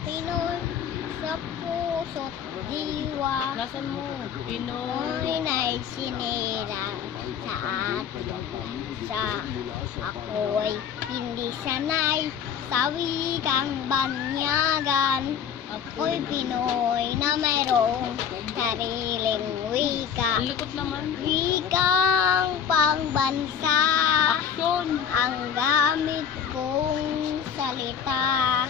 Pinoy sa puso't diwa. Nasaan mo? Pinoy. Pinoy na'y sinira sa ating bansa. Ako'y hindi sanay sa wikang banyagan. Ako'y Pinoy na mayroong sariling wika. Ang likot naman. Wikang pangbansa Action. ang gamit kong salita.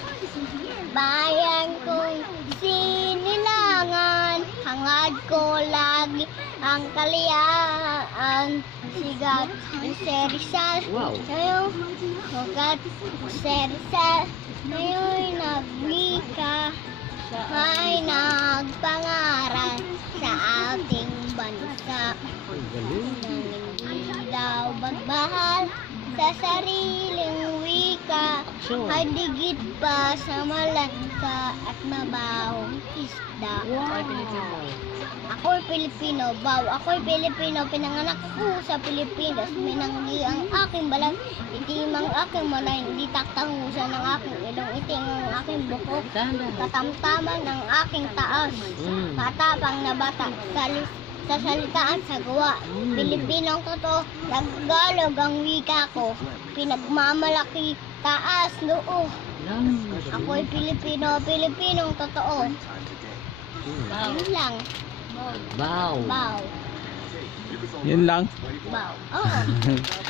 Bayan kong sinilangan, hangad ko lagi ang kalayaan. Sigat ang Serizal, Wow. ngayon sugat Serizal, ngayon nagwika. May nagpangaral sa ating bansa. Nang hindi daw magmahal sa sariling wika, ay digit pa sa malansa at mabahong isda. Ay, Pilipino. Ako'y Pilipino, ako'y Pilipino, pinanganak ako sa Pilipinas. Minanggi ang aking balat, itim ang aking malay, hindi taktahusan ng aking ilong, iting ang aking buhok, katamtaman ng aking taas. Matapang na bata, sa salita at sa gawa. Pilipinong totoo, nagagalog ang wika ko. Pinagmamalaki, taas, noo. Ako'y Pilipino, Pilipinong totoo. Yun lang. Bow. Bow. Yun lang. Bow. Oo.